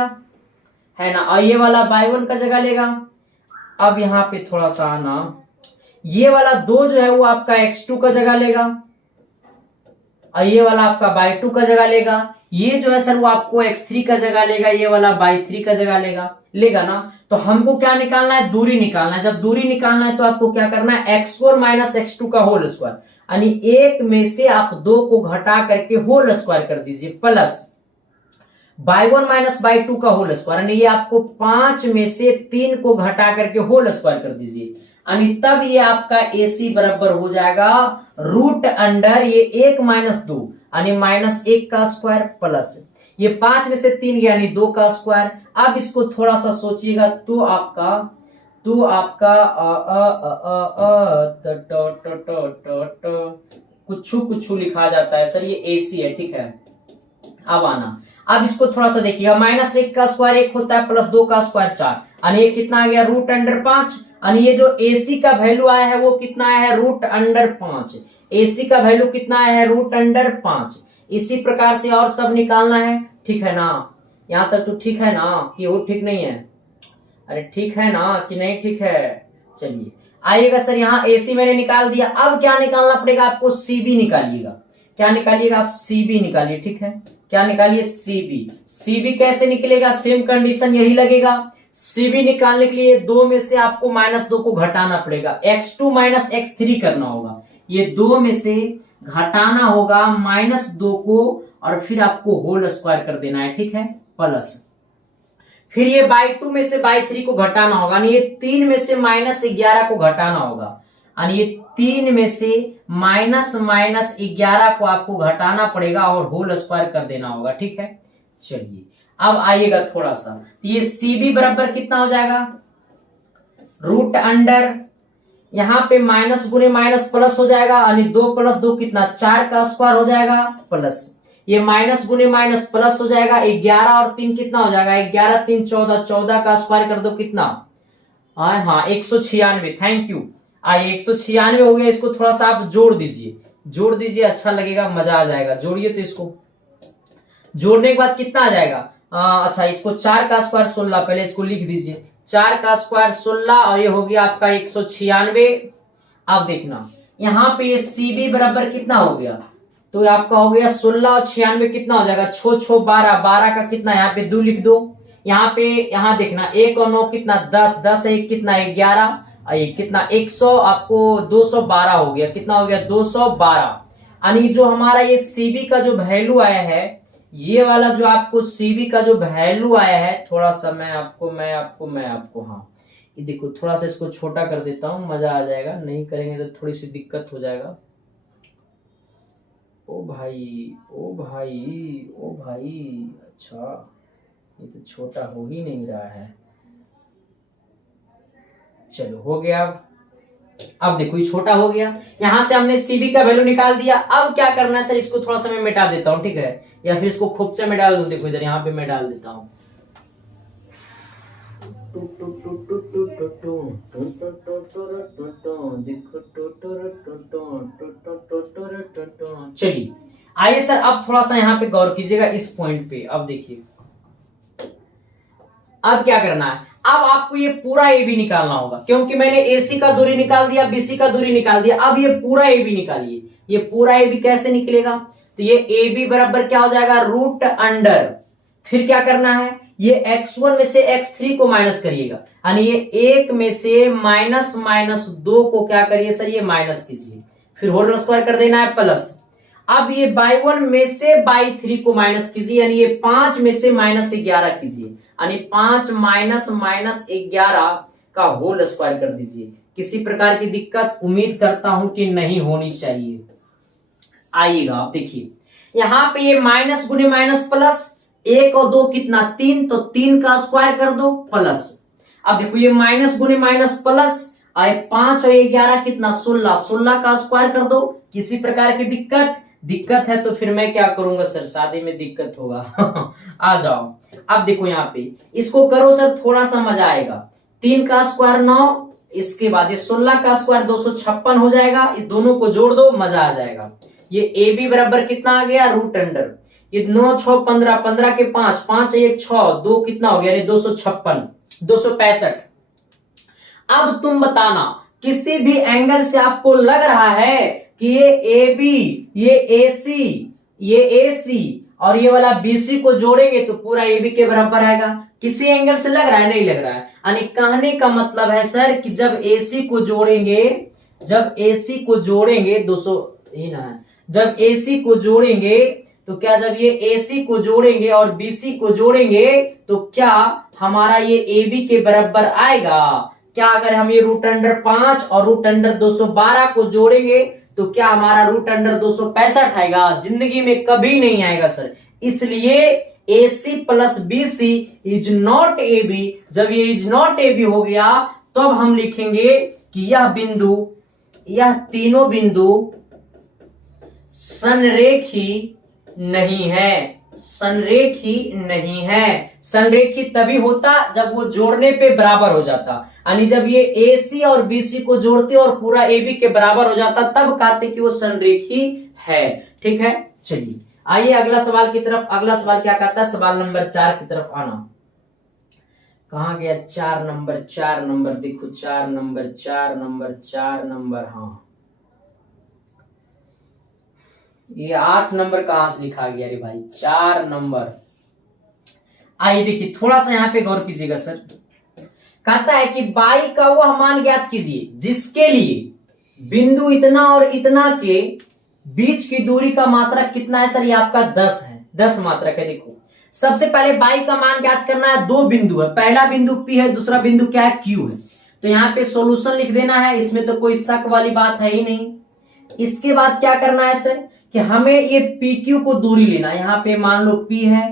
है ना, और ये वाला y1 का जगह लेगा। अब यहाँ पे थोड़ा सा आना, ये वाला 2 जो है वो आपका x2 का जगह लेगा, और ये वाला आपका y2 का जगह लेगा। ये जो है सर वो आपको x3 का जगह लेगा, ये वाला y3 का जगह लेगा ना। तो हमको क्या निकालना है, दूरी निकालना है। जब दूरी निकालना है तो आपको क्या करना है, x1 माइनस x2 का होल स्क्वायर, यानी एक में से आप 2 को घटा करके होल स्क्वायर कर दीजिए, प्लस y1 माइनस y2 का होल स्क्वायर, यानी ये आपको 5 में से 3 को घटा करके होल स्क्वायर कर दीजिए, यानी तब ये आपका AC बराबर हो जाएगा रूट अंडर ये 1 माइनस 2, यानी माइनस 1 का स्क्वायर प्लस ये 5 में से 3 यानी 2 का स्क्वायर। अब इसको थोड़ा सा सोचिएगा तो आपका कुछ लिखा जाता है सर, ये AC है। ठीक है, अब आना, अब इसको थोड़ा सा देखिएगा, माइनस 1 का स्क्वायर 1 होता है, प्लस 2 का स्क्वायर 4, यानी ये कितना आ गया, रूट अंडर 5, यानी ये जो AC का वैल्यू आया है वो कितना आया है, रूट अंडर 5। AC का वैल्यू कितना आया है, रूट अंडर 5। इसी प्रकार से और सब निकालना है। ठीक है ना, यहां तक तो ठीक है ना, कि वो ठीक नहीं है, अरे ठीक है ना कि नहीं ठीक है। चलिए आइएगा सर, यहाँ AC मैंने निकाल दिया, अब क्या निकालना पड़ेगा आपको, CB निकालिएगा। क्या निकालिएगा आप, CB निकालिए। ठीक है, क्या निकालिए, CB कैसे निकलेगा, सेम कंडीशन यही लगेगा। CB निकालने के लिए 2 में से आपको -2 को घटाना पड़ेगा, x2 माइनस x3 करना होगा, ये 2 में से घटाना होगा -2 को, और फिर आपको होल स्क्वायर कर देना है। ठीक है, प्लस फिर ये y2 में से y3 को घटाना होगा, यानी ये 3 में से -11 को घटाना होगा, यानी ये 3 में से -11 को आपको घटाना पड़ेगा और होल स्क्वायर कर देना होगा। ठीक है, चलिए अब आइएगा थोड़ा सा, तो ये CB बराबर कितना हो जाएगा, रूट अंडर, यहां पे माइनस गुने माइनस प्लस हो जाएगा, यानी 2 + 2 कितना, 4 का स्क्वायर हो जाएगा, प्लस ये माइनस गुने माइनस प्लस हो जाएगा, 11 और 3 कितना हो जाएगा, 11 3 14, 14 का स्क्वायर कर दो कितना, हाँ 196, थैंक यू। आइए 196 हो गया, इसको थोड़ा सा आप जोड़ दीजिए, अच्छा लगेगा, मजा आ जाएगा। जोड़िए, तो इसको जोड़ने के बाद कितना आ जाएगा, अच्छा इसको 4 का स्क्वायर 16, पहले इसको लिख दीजिए, 4 का स्क्वायर 16, और ये हो गया आपका 196। अब देखना यहाँ पे ये CB बराबर कितना हो गया, तो आपका हो गया 16 और 96 कितना हो जाएगा, 6 6 12, 12 का कितना, यहाँ पे 2 लिख दो, यहाँ पे यहाँ देखना 1 और 9 कितना, 10, 10 1 कितना, 11, ये कितना 100, आपको 212 हो गया, कितना हो गया 212। यानी जो हमारा ये CB का जो वैल्यू आया है, ये वाला जो आपको CB का जो वैल्यू आया है, थोड़ा सा मैं आपको हाँ ये देखो, थोड़ा सा इसको छोटा कर देता हूं, मजा आ जाएगा, नहीं करेंगे तो थोड़ी सी दिक्कत हो जाएगा। ओ भाई, अच्छा ये तो छोटा हो ही नहीं रहा है, चलो हो गया। अब देखो ये छोटा हो गया, यहां से हमने सीबी का वैल्यू निकाल दिया। अब क्या करना है सर, इसको थोड़ा सा मैं मिटा देता हूं, ठीक है, या फिर इसको खोपचा में डाल दूं। देखो इधर यहाँ पे मैं डाल देता हूं। चलिए आइए सर, अब थोड़ा सा यहाँ पे गौर कीजिएगा इस पॉइंट पे। अब देखिए अब क्या करना है, अब आपको ये पूरा ए बी निकालना होगा, क्योंकि मैंने एसी का दूरी निकाल दिया, बीसी का दूरी निकाल दिया। अब ये पूरा ए बी निकालिए। ये पूरा ए बी कैसे निकलेगा, तो ये ए बी बराबर क्या हो जाएगा, रूट अंडर, फिर क्या करना है, ये x1 में से x3 को माइनस करिएगा, यानी ये 1 में से माइनस माइनस 2 को क्या करिए सर, ये माइनस कीजिए, फिर होल स्क्वायर कर देना है प्लस। अब ये बाई 1 में से बाई 3 को माइनस कीजिए, यानी ये 5 में से माइनस 11 कीजिए, यानी 5 माइनस माइनस 11 का होल स्क्वायर कर दीजिए। किसी प्रकार की दिक्कत उम्मीद करता हूं कि नहीं होनी चाहिए। आइएगा आप देखिए, यहां पे ये माइनस गुने माइनस प्लस, 1 और 2 कितना 3, तो 3 का स्क्वायर कर दो प्लस। अब देखो ये माइनस गुने माइनस प्लस, 5 और 11 कितना 16, 16 का स्क्वायर कर दो। किसी प्रकार की दिक्कत है तो फिर मैं क्या करूंगा सर, शादी में दिक्कत होगा। आ जाओ। अब देखो यहाँ पे इसको करो सर, थोड़ा सा मजा आएगा। 3 का स्क्वायर 9, इसके बाद ये 16 का स्क्वायर 256 हो जाएगा। इस दोनों को जोड़ दो, मजा आ जाएगा। ये ए बी बराबर कितना आ गया, रूट अंडर, ये 9 6 15, 15 के 5, 5 1 6, 2 कितना हो गया, 256, 265। अब तुम बताना, किसी भी एंगल से आपको लग रहा है कि ये ए बी, ये ए सी और ये वाला बीसी को जोड़ेंगे तो पूरा ए बी के बराबर आएगा। किसी एंगल से लग रहा है, नहीं लग रहा है। यानी कहने का मतलब है सर कि जब एसी को जोड़ेंगे, जब एसी को जोड़ेंगे 200 ही ना है, जब एसी को जोड़ेंगे तो क्या, जब ये एसी को जोड़ेंगे और बीसी को जोड़ेंगे तो क्या हमारा ये ए बी के बराबर आएगा। क्या अगर हम ये रूट अंडर 5 और रूट अंडर 212 को जोड़ेंगे तो क्या हमारा रूट अंडर 265 आएगा? जिंदगी में कभी नहीं आएगा सर। इसलिए AC plus BC is not AB। जब ये इज नॉट AB हो गया तो अब हम लिखेंगे कि यह बिंदु, यह तीनों बिंदु संरेखी नहीं है, संरेखी नहीं है। संरेखी तभी होता जब वो जोड़ने पे बराबर हो जाता, यानी जब ये AC और BC को जोड़ते और पूरा AB के बराबर हो जाता तब कहते कि वो संरेखी है। ठीक है, चलिए आइए अगला सवाल की तरफ। अगला सवाल क्या कहता है, सवाल नंबर 4 की तरफ आना। कहां गया 4 नंबर, 4 नंबर देखो, 4 नंबर, 4 नंबर, 4 नंबर, हाँ ये 8 नंबर कहां से लिखा गया रे भाई, 4 नंबर। आइए देखिए, थोड़ा सा यहां पे गौर कीजिएगा सर। कहता है कि बाई का वह मान ज्ञात कीजिए जिसके लिए बिंदु इतना और इतना के बीच की दूरी का मात्रक कितना है सर, ये आपका 10 है, 10 मात्रक है। देखो सबसे पहले बाई का मान ज्ञात करना है। 2 बिंदु है, पहला बिंदु P है, दूसरा बिंदु क्या है, Q है। तो यहाँ पे सॉल्यूशन लिख देना है, इसमें तो कोई शक वाली बात है ही नहीं। इसके बाद क्या करना है सर कि हमें ये PQ को दूरी लेना है। यहाँ पे मान लो P है,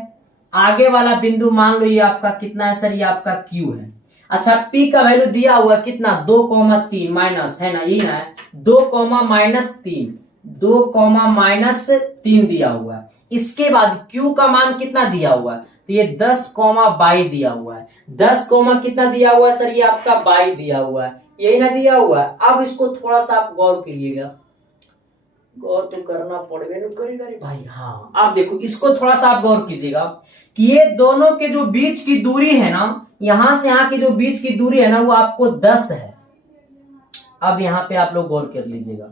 आगे वाला बिंदु मान लो ये आपका कितना है सर, ये आपका Q है। अच्छा P का वैल्यू दिया हुआ कितना, 2,3 माइनस है ना, यही ना है, 2,-3, 2,-3 दिया हुआ है। इसके बाद Q का मान कितना दिया हुआ है, तो ये 10,22 दिया हुआ है। 10, कितना दिया हुआ है सर, ये आपका 22 दिया हुआ है, यही ना दिया हुआ है। अब इसको थोड़ा सा आप गौर करिएगा, गौर तो करना पड़ेगा ना, करेगा रे भाई। हाँ आप देखो, इसको थोड़ा सा आप गौर कीजिएगा कि ये दोनों के जो बीच की दूरी है ना, यहां से यहां की जो बीच की दूरी है ना, वो आपको 10 है। अब यहां पे आप लोग गौर कर लीजिएगा,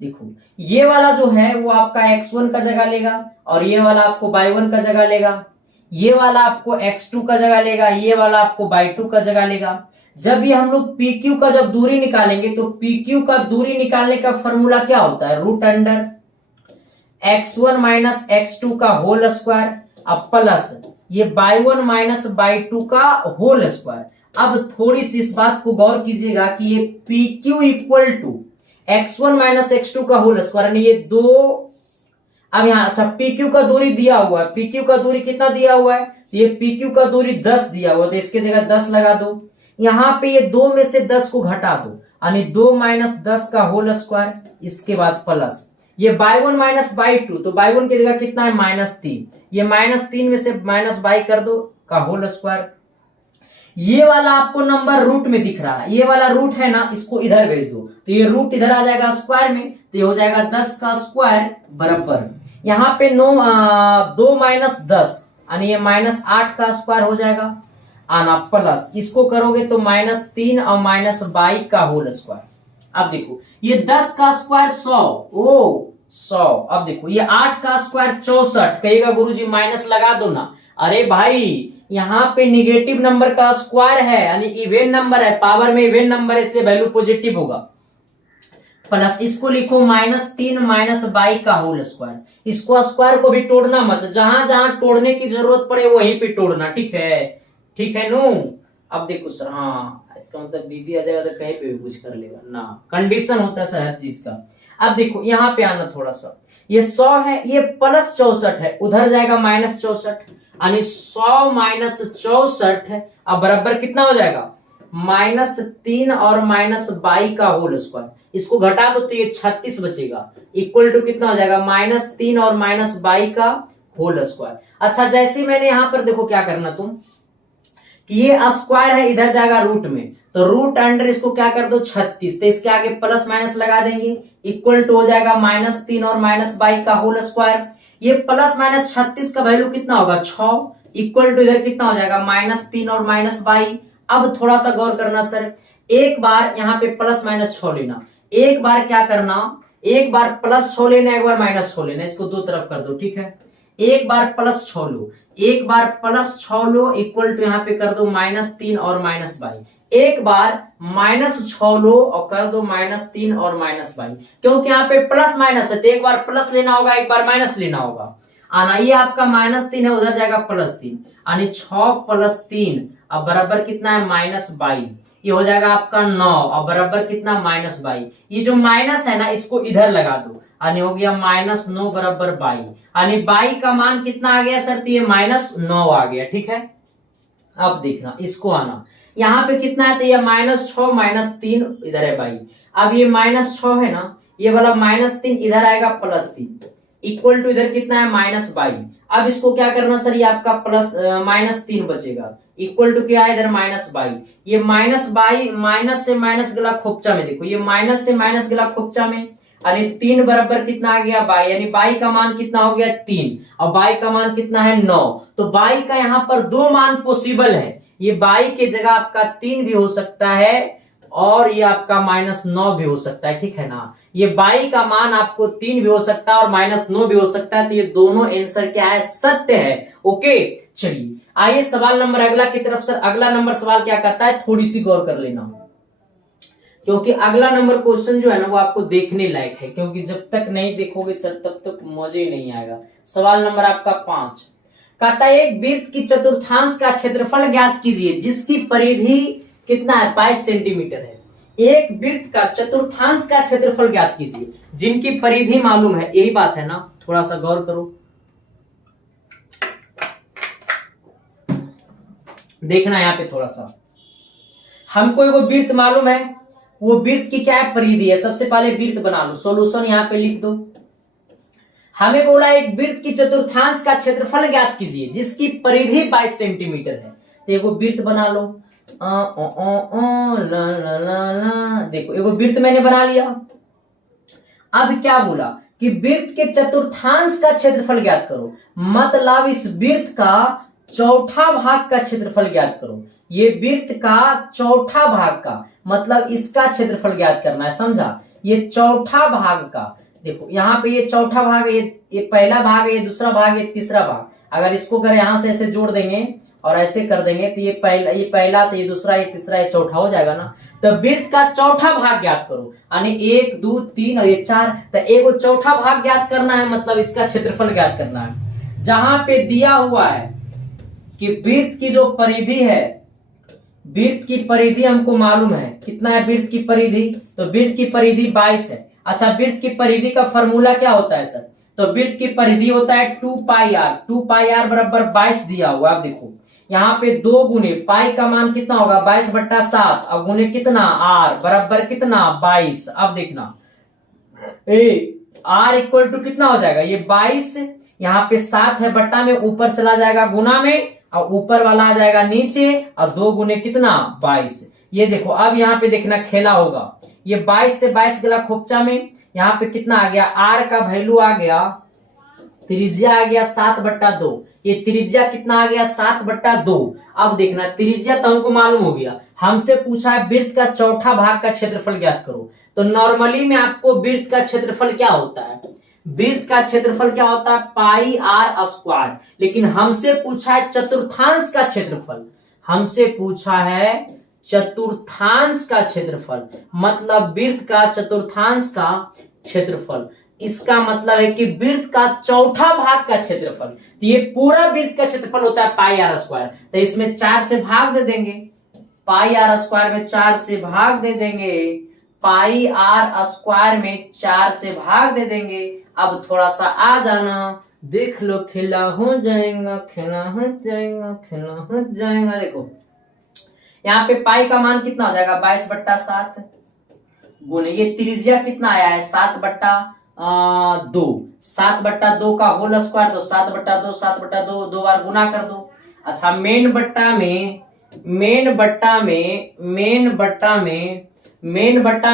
देखो ये वाला जो है वो आपका x1 का जगह लेगा और ये वाला आपको y1 का जगह लेगा, ये वाला आपको x2 का जगह लेगा, ये वाला आपको y2 का जगह लेगा। जब ये हम लोग PQ का जब दूरी निकालेंगे तो PQ का दूरी निकालने का फॉर्मूला क्या होता है, root under x1 minus x2 का होल स्क्वायर, अब प्लस ये y1 माइनस y2 का होल स्क्वायर। अब थोड़ी सी इस बात को गौर कीजिएगा कि ये PQ equal to x1 minus x2 का होल स्क्वायर, यानी ये 2। अब यहाँ अच्छा PQ का दूरी दिया हुआ है, PQ का दूरी कितना दिया हुआ है, ये PQ का दूरी 10 दिया हुआ है, तो इसके जगह 10 लगा दो। यहां पे ये 2 में से 10 को घटा दो, यानी 2 - 10 का होल स्क्वायर, इसके बाद प्लस ये y1 - y2, तो y1 की जगह कितना है -3, ये -3 में से -y कर दो का होल स्क्वायर। ये वाला आपको नंबर रूट में दिख रहा है, ये वाला रूट है ना, इसको इधर भेज दो तो ये रूट इधर आ जाएगा स्क्वायर में, तो ये हो जाएगा 10 का स्क्वायर बराबर यहाँ पे 2 - 10 यानी ये -8 का स्क्वायर हो जाएगा, आना प्लस इसको करोगे तो -3 और -22 का होल स्क्वायर। अब देखो ये 10 का स्क्वायर 100, अब देखो ये 8 का स्क्वायर 64, कहेगा गुरुजी माइनस लगा दो ना, अरे भाई यहाँ पे निगेटिव नंबर का स्क्वायर है यानी इवेन नंबर है, पावर में इवेन नंबर है इसलिए वैल्यू पॉजिटिव होगा, प्लस इसको लिखो -3 -22 का होल स्क्वायर। इसको स्क्वायर को भी तोड़ना मत, जहां जहां तोड़ने की जरूरत पड़े वहीं पे तोड़ना, ठीक है नो। अब देखो सर, हाँ इसका मतलब दीदी आ जाएगा तो कहीं पे भी कुछ कर लेगा ना, कंडीशन होता है सर हर चीज का। अब देखो यहाँ पे आना थोड़ा सा, ये 100 है, ये प्लस 64 है, उधर जाएगा -64 यानी 100 - 64 है, अब बराबर कितना हो जाएगा -3 और -22 का होल स्क्वायर, इसको घटा दो तो ये 36 बचेगा, इक्वल टू कितना हो जाएगा -3 और -22 का होल स्क्वायर। अच्छा जैसे मैंने यहां पर देखो क्या करना तुम कि ये स्क्वायर है इधर जाएगा रूट में, तो रूट अंडर इसको क्या कर दो 36, तो इसके आगे प्लस माइनस लगा देंगे, इक्वल टू हो जाएगा -3 और -22 का होल स्क्वायर। ये प्लस माइनस 36 का वैल्यू कितना होगा 6, इक्वल टू इधर कितना हो जाएगा -3 और -22। अब थोड़ा सा गौर करना सर, एक बार यहाँ पे प्लस माइनस 6 लेना, एक बार क्या करना, एक बार +6 लेना, एक बार -6 लेना, इसको दो तरफ कर दो, ठीक है। एक बार +6 लो, एक बार +6 लो, इक्वल टू यहाँ पे कर दो -3 और -22, एक बार -6 लो और कर दो -3 और -22, क्योंकि यहाँ पे प्लस माइनस है तो एक बार प्लस लेना होगा, एक बार माइनस लेना होगा। आना ये आपका -3 है, उधर जाएगा +3 यानी 6 + 3 अब बराबर कितना है -22, ये हो जाएगा आपका 9 और बराबर कितना -22। ये जो माइनस है ना इसको इधर लगा दो, यानी हो गया -9 बराबर 22, यानी 22 का मान कितना आ गया सर, तो ये -9 आ गया, ठीक है। अब देखना इसको आना, यहाँ पे कितना है तो ये -6 -3 इधर है 22, अब ये -6 है ना, ये वाला -3 इधर आएगा +3, इक्वल टू इधर कितना है -22। अब इसको क्या करना सर, ये आपका -3 बचेगा, इक्वल टू क्या है इधर -22, ये -22 माइनस से माइनस गला खोपचा में, देखो ये माइनस से माइनस गला खोपचा में, यानी 3 बराबर कितना आ गया 22, यानी 22 का मान कितना हो गया 3 और 22 का मान कितना है 9, तो 22 का यहाँ पर दो मान पॉसिबल है, ये 22 की जगह आपका 3 भी हो सकता है और ये आपका -9 भी हो सकता है, ठीक है ना। ये 22 का मान आपको 3 भी हो सकता है और -9 भी हो सकता है, तो ये दोनों आंसर क्या है, सत्य है। ओके चलिए आइए सवाल नंबर अगला की तरफ। सर अगला नंबर सवाल क्या कहता है, थोड़ी सी गौर कर लेना, क्योंकि अगला नंबर क्वेश्चन जो है ना वो आपको देखने लायक है, क्योंकि जब तक नहीं देखोगे सर तब तक मजे ही नहीं आएगा। सवाल नंबर आपका 5 कहता है एक वृत्त की चतुर्थांश का क्षेत्रफल ज्ञात कीजिए जिसकी परिधि कितना है 22 सेंटीमीटर है। एक वृत्त का चतुर्थांश का क्षेत्रफल ज्ञात कीजिए जिनकी परिधि मालूम है, यही बात है ना, थोड़ा सा गौर करो, देखना यहाँ पे थोड़ा सा, हमको वो वृत्त मालूम है, वो वृत्त की क्या है परिधि है, सबसे पहले वृत्त बना लो, सॉल्यूशन यहाँ पे लिख दो। हमें बोला एक वृत्त की चतुर्थांश का क्षेत्रफल ज्ञात कीजिए जिसकी परिधि 22 सेंटीमीटर है, तो एगो वृत्त बना लो, देखो एगो वृत्त मैंने बना लिया। अब क्या बोला कि वृत्त के चतुर्थांश का क्षेत्रफल ज्ञात करो, मतलब इस वृत्त का चौथा भाग का क्षेत्रफल ज्ञात करो, ये वृत्त का चौथा भाग का मतलब इसका क्षेत्रफल ज्ञात करना है, समझा। ये चौथा भाग का, देखो यहाँ पे ये चौथा भाग, ये पहला भाग है, ये दूसरा भाग, ये तीसरा भाग, अगर इसको अगर यहां से ऐसे जोड़ देंगे और ऐसे कर देंगे तो ये पहला तो ये दूसरा, ये तीसरा, ये चौथा हो जाएगा ना। तो वृत्त का चौथा भाग ज्ञात करो, यानी 1 2 3 और ये 4, तो एक चौथा भाग ज्ञात करना है, मतलब इसका क्षेत्रफल ज्ञात करना है। जहां पे दिया हुआ है कि वृत्त की जो परिधि है, वृत्त की परिधि हमको मालूम है कितना है वृत्त की परिधि, तो वृत्त की परिधि 22 है। अच्छा वृत्त की परिधि का फॉर्मूला क्या होता है सर, तो वृत्त की परिधि होता है 2 पाई r बराबर 22 दिया हुआ। आप देखो यहाँ पे 2 गुने पाई का मान कितना होगा 22/7 और गुने कितना आर बराबर कितना 22। अब देखना आर इक्वल टू कितना हो जाएगा ये 22, यहाँ पे 7 है बट्टा में ऊपर चला जाएगा गुना में और ऊपर वाला आ जाएगा नीचे और 2 गुने कितना 22। ये देखो अब यहाँ पे देखना खेला होगा, ये 22 से 22 गला खोपचा में यहाँ पे कितना आ गया आर का वैल्यू आ गया, त्रिज्या आ गया 7/2, ये त्रिज्या कितना आ गया 7/2। अब देखना त्रिज्या तो हमको मालूम हो गया, हमसे पूछा है वृत्त का चौथा भाग का क्षेत्रफल ज्ञात करो। तो नॉर्मली में आपको वृत्त का क्षेत्रफल क्या होता है, वृत्त का क्षेत्रफल क्या होता है पाई आर स्क्वायर, लेकिन हमसे पूछा है चतुर्थांश का क्षेत्रफल, हमसे पूछा है चतुर्थांश का क्षेत्रफल, मतलब वृत्त का चतुर्थांश का क्षेत्रफल। इसका मतलब है कि वृत्त का चौथा भाग का क्षेत्रफल, तो ये पूरा वृत्त का क्षेत्रफल होता है पाई आर स्क्वायर, तो इसमें 4 से भाग दे देंगे, पाई आर स्क्वायर में 4 से भाग दे देंगे, पाई आर स्क्वायर में 4 से भाग दे देंगे। अब थोड़ा सा आ जाना, देख लो खेला हो जाएगा, खेला हो जाएगा, खेला हो जाएगा। देखो यहाँ पे पाई का मान कितना हो जाएगा 22/7 गुने ये त्रिज्या कितना आया है 7/2, 7/2 का होल स्क्वायर, तो 7/2 7/2 दो बार गुना कर दो। अच्छा मेन बट्टा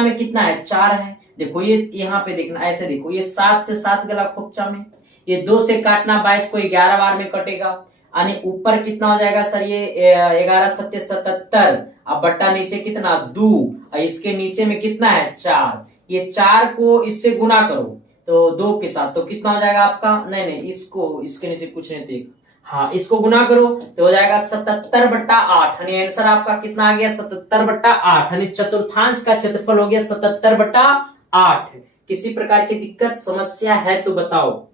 में कितना है 4 है। देखो ये यहाँ पे देखना ऐसे, देखो ये 7 से 7 गला खोपचा में, ये 2 से काटना 22 को 11 बार में कटेगा, यानी ऊपर कितना हो जाएगा सर ये 11 7 77, अब बट्टा नीचे कितना 2 और इसके नीचे में कितना है 4, ये 4 को इससे गुना करो तो 2 के साथ, तो कितना हो जाएगा आपका, नहीं इसको इसके नीचे कुछ नहीं देख, हाँ इसको गुना करो तो हो जाएगा 77/8, यानी आंसर आपका कितना आ गया 77/8, यानी चतुर्थांश का क्षेत्रफल हो गया 77/8। किसी प्रकार की दिक्कत समस्या है तो बताओ।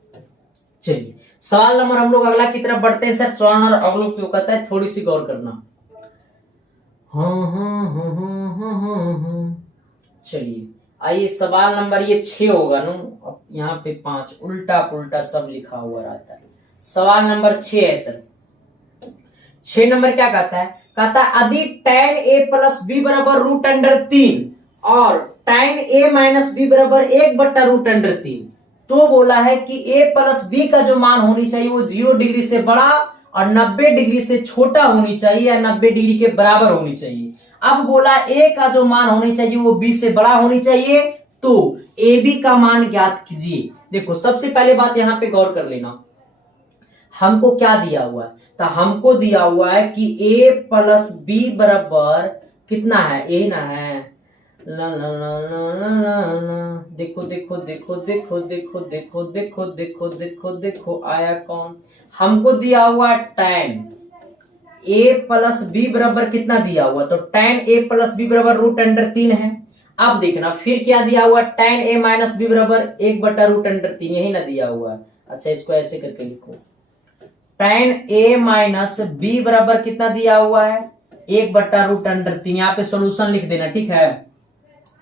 चलिए सवाल नंबर हम लोग अगला की तरफ बढ़ते हैं। सर सवाल नंबर अगला क्यों कहता है थोड़ी सी गौर करना। चलिए आइए सवाल नंबर ये 6 होगा ना, अब यहाँ पे 5 उल्टा पुल्टा सब लिखा हुआ रहता है। सवाल नंबर 6 है सर, 6 नंबर क्या कहता है, कहता है यदि tan a प्लस b बराबर √3 और tan a माइनस b बराबर 1/√3, तो बोला है कि a प्लस b का जो मान होनी चाहिए वो 0 डिग्री से बड़ा और 90 डिग्री से छोटा होनी चाहिए या 90 डिग्री के बराबर होनी चाहिए। अब बोला a का जो मान होनी चाहिए वो b से बड़ा होनी चाहिए, तो ab का मान ज्ञात कीजिए। देखो सबसे पहले बात यहाँ पे गौर कर लेना, हमको क्या दिया हुआ है, तो हमको दिया हुआ है कि a प्लस बी बराबर कितना है, a ना है ला ला ला ला ला ला ला। देखो देखो देखो देखो देखो देखो देखो देखो देखो देखो आया कौन, हमको दिया हुआ tan a प्लस बी बराबर कितना दिया हुआ, तो tan a प्लस बी बराबर √3 है। अब देखना फिर क्या दिया हुआ tan a माइनस बी बराबर 1/√3, यही ना दिया हुआ है। अच्छा इसको ऐसे करके लिखो, tan a माइनस बी बराबर कितना दिया हुआ है 1/√3, यहाँ पे सॉल्यूशन लिख देना ठीक है।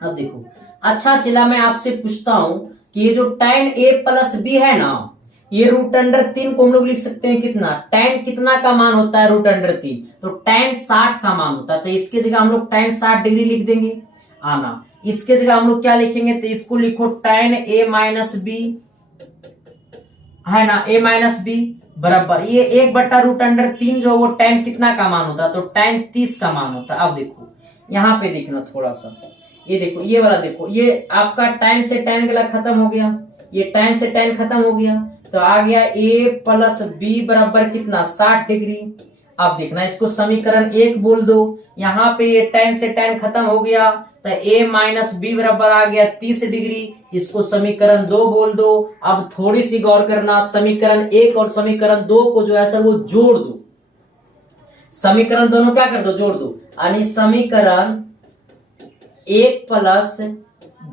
अब देखो अच्छा चला मैं आपसे पूछता हूं कि ये जो tan a प्लस बी है ना, ये √3 को हम लोग लिख सकते हैं कितना, tan कितना का मान होता है √3, तो tan 60 का मान होता है, तो इसके जगह हम लोग tan 60 डिग्री लिख देंगे। आना इसके जगह हम लोग क्या लिखेंगे, तो इसको लिखो tan a माइनस बी है ना, a माइनस बी बराबर ये 1/√3 जो वो tan कितना का मान होता है, तो tan 30 का मान होता है। अब देखो यहाँ पे देखना थोड़ा सा, ये देखो ये वाला देखो, ये आपका tan से tan गला खत्म हो गया, ये tan से tan खत्म हो गया, तो आ गया a प्लस बी बराबर कितना 60 डिग्री। अब देखना इसको समीकरण 1 बोल दो, यहाँ पे ये tan से tan खत्म हो गया, तो a माइनस बी बराबर आ गया 30 डिग्री, इसको समीकरण 2 बोल दो। अब थोड़ी सी गौर करना, समीकरण 1 और समीकरण 2 को जो है सर वो जोड़ दो, समीकरण दोनों क्या कर दो जोड़ दो, यानी समीकरण 1 प्लस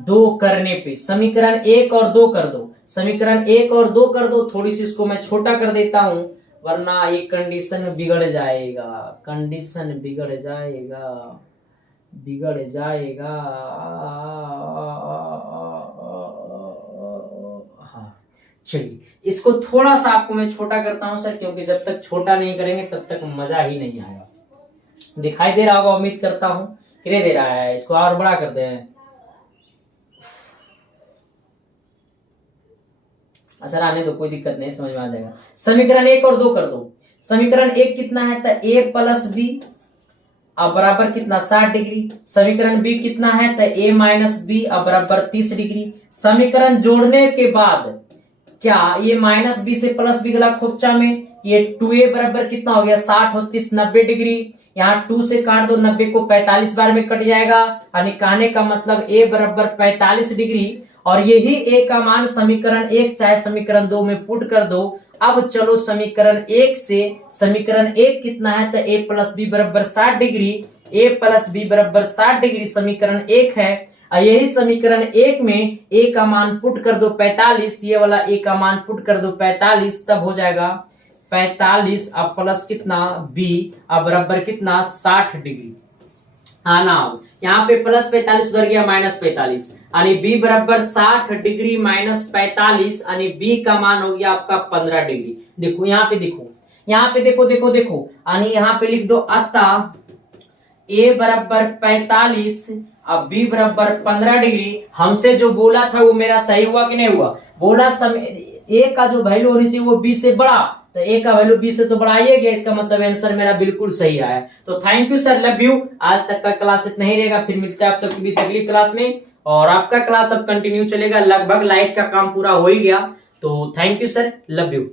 2 करने पे समीकरण 1 और 2 कर दो, समीकरण 1 और 2 कर दो। थोड़ी सी इसको मैं छोटा कर देता हूं वरना ये कंडीशन बिगड़ जाएगा, कंडीशन बिगड़ जाएगा, बिगड़ जाएगा। हाँ चलिए इसको थोड़ा सा आपको मैं छोटा करता हूं सर, क्योंकि जब तक छोटा नहीं करेंगे तब तक मजा ही नहीं आएगा। दिखाई दे रहा होगा उम्मीद करता हूं कि नहीं दे रहा है। इसको और बड़ा करते हैं। अच्छा आने दो, कोई दिक्कत नहीं, समझ में आ जाएगा। समीकरण 1 और 2 कर दो। समीकरण 1 कितना है, तो a प्लस बी अब बराबर कितना 60 डिग्री। समीकरण बी कितना है, तो a माइनस बी अब बराबर 30 डिग्री। समीकरण जोड़ने के बाद क्या ये माइनस बी से प्लस बी गला खोपचा में, ये 2a बराबर कितना हो गया 60 और 30 90 डिग्री। यहाँ 2 से काट दो, 90 को 45 बार में कट जाएगा, यानी कहने का मतलब a बराबर 45 डिग्री। और यही a का मान समीकरण 1 चाहे समीकरण 2 में पुट कर दो। अब चलो समीकरण 1 से समीकरण 1 कितना है, तो a प्लस बी बराबर 60 डिग्री। a प्लस बी बराबर 60 डिग्री समीकरण 1 है। यही समीकरण 1 में a का मान पुट कर दो 45, ये वाला a का मान पुट कर दो 45, तब हो जाएगा 45 अब प्लस कितना b अब बराबर कितना 60 डिग्री। आना यहाँ पे प्लस 45 उधर गया माइनस 45, यानी b बराबर 60 डिग्री माइनस 45, यानी b का मान हो गया आपका 15 डिग्री। देखो यहाँ पे, देखो यहाँ पे, देखो देखो देखो, यानी यहाँ पे लिख दो अतः a बराबर 45 अब b बराबर 15 डिग्री। हमसे जो बोला था वो मेरा सही हुआ कि नहीं हुआ? बोला a का जो वैल्यू होनी चाहिए वो b से बड़ा, तो a का वैल्यू b से तो बड़ा ही गया, इसका मतलब आंसर मेरा बिल्कुल सही आया। तो thank you sir, love you. आज तक का क्लास इतना ही रहेगा, फिर मिलते हैं आप सबके बीच अगली क्लास में। और आपका क्लास अब कंटिन्यू चलेगा, लगभग लाइट का काम पूरा हो ही गया। तो thank you sir, love you.